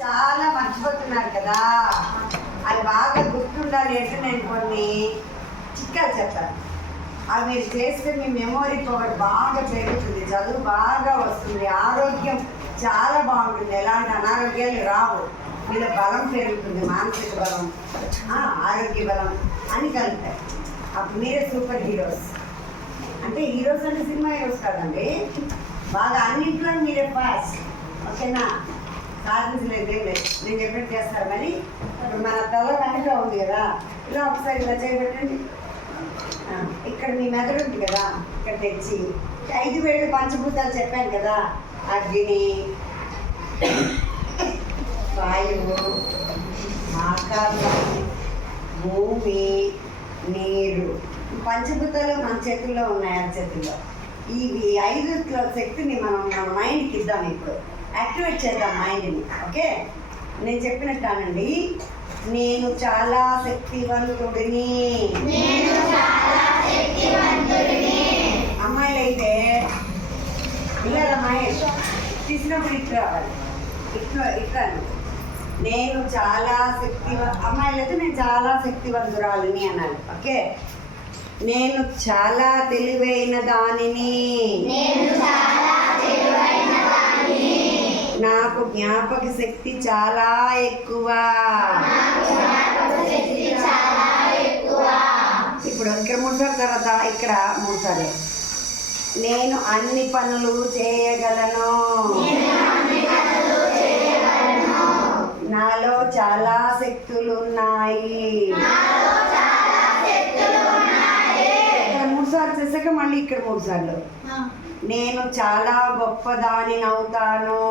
చాలా మర్చిపోతున్నారు కదా. అది బాగా గుర్తుండాలి అంటే నేను కొన్ని చిట్కాలు చెప్తాను. అవి మీరు చేస్తే మీ మెమొరీ పవర్ బాగా పెరుగుతుంది చదువు బాగా వస్తుంది. ఆరోగ్యం చాలా బాగుంటుంది. ఎలాంటి అనారోగ్యాలు రావు. మీలో బలం పెరుగుతుంది. మానసిక బలం ఆరోగ్య బలం అని కలుగుతాయి. అప్పుడు మీరే సూపర్ హీరోస్ అంటే హీరోస్ అంటే సినిమా హీరోస్ కాదండి. బాగా అన్నింటిలో మీరే ఫాస్ట్ ఓకేనా? సాధించలేదు ఏం లేదు నేను చెప్పినట్టు చేస్తారు కానీ ఇప్పుడు మన తల వెనక ఉంది కదా ఇలా ఒకసారి ఇలా చేయబెట్టండి ఇక్కడ మీ మెదడు ఉంది కదా ఇక్కడ తెచ్చి ఐదు వేలు పంచభూతాలు చెప్పాను కదా అగ్ని వాయువు ఆకాశం భూమి నీరు పంచభూతాలు మన చేతుల్లో ఉన్నాయి ఆ చేతుల్లో ఇవి ఐదుట్లో శక్తిని మనం మన మైండ్కి ఇద్దాం ఇప్పుడు. యాక్టివేట్ చేద్దాం మైండ్ని ఓకే? నేను చెప్పినట్టు అనండి నేను చాలా శక్తివంతుడిని. అమ్మాయిలు అయితే పిల్లల మహేష్ తీసినప్పుడు ఇట్లా రావాలి. ఇట్లా ఇట్లా. నేను చాలా శక్తివ అమ్మాయిలు అయితే నేను చాలా శక్తివంతురాలిని అనాలి ఓకే? నేను చాలా తెలివైన దానిని. నాకు జ్ఞాపక శక్తి చాలా ఎక్కువ. ఇప్పుడు ఇక్కడ మూడు సార్లు తర్వాత ఇక్కడ మూడు సార్లు నేను అన్ని పనులు చేయగలను. నాలో చాలా శక్తులు ఉన్నాయి ఇక్కడ మూడు సార్లు చేసాక మళ్ళీ ఇక్కడ మూడు సార్లు నేను చాలా గొప్పదాని అవుతాను.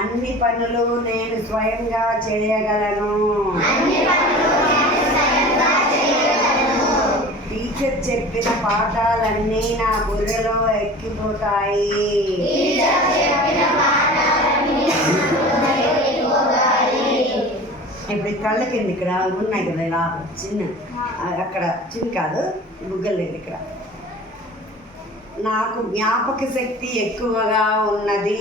అన్ని పనులు నేను స్వయంగా చేయగలను. టీచర్ చెప్పిన పాఠాలన్నీ నా బుర్రలో ఎక్కిపోతాయి. ఇప్పుడు కళ్ళ కింద ఇక్కడ ఉన్నాయి కదా ఇలా చిన్న అక్కడ చిన్న కాదు బుగ్గలు లేదు ఇక్కడ. నాకు జ్ఞాపక శక్తి ఎక్కువగా ఉన్నది.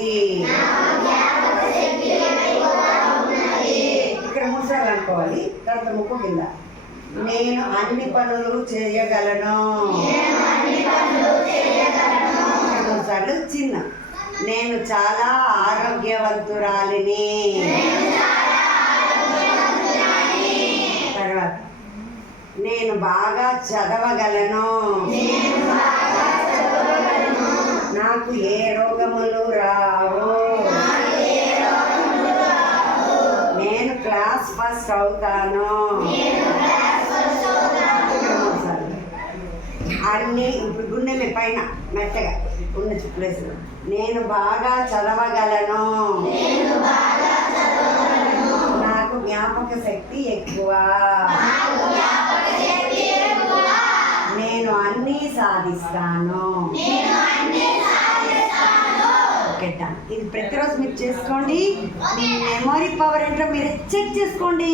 ఇక్కడ మూడు సార్లు అనుకోవాలి తర్వాత ముక్కు కింద. నేను అన్ని పనులు చేయగలను. సార్లు చిన్న. నేను చాలా ఆరోగ్యవంతురాలిని. నేను బాగా చదవగలను. నాకు ఏ రోగములు రావు. నేను క్లాస్ ఫస్ట్ అవుతాను. అన్ని ఇప్పుడు గుండె పైన మెత్తగా ఉన్న ప్లేస్ నేను బాగా చదవగలను. జ్ఞాపక శక్తి ఎక్కువ. నేను అన్నీ సాధిస్తాను. ఓకే ఇది ప్రతిరోజు మీరు చేసుకోండి. మీ మెమరీ పవర్ ఏంటో మీరు చెక్ చేసుకోండి.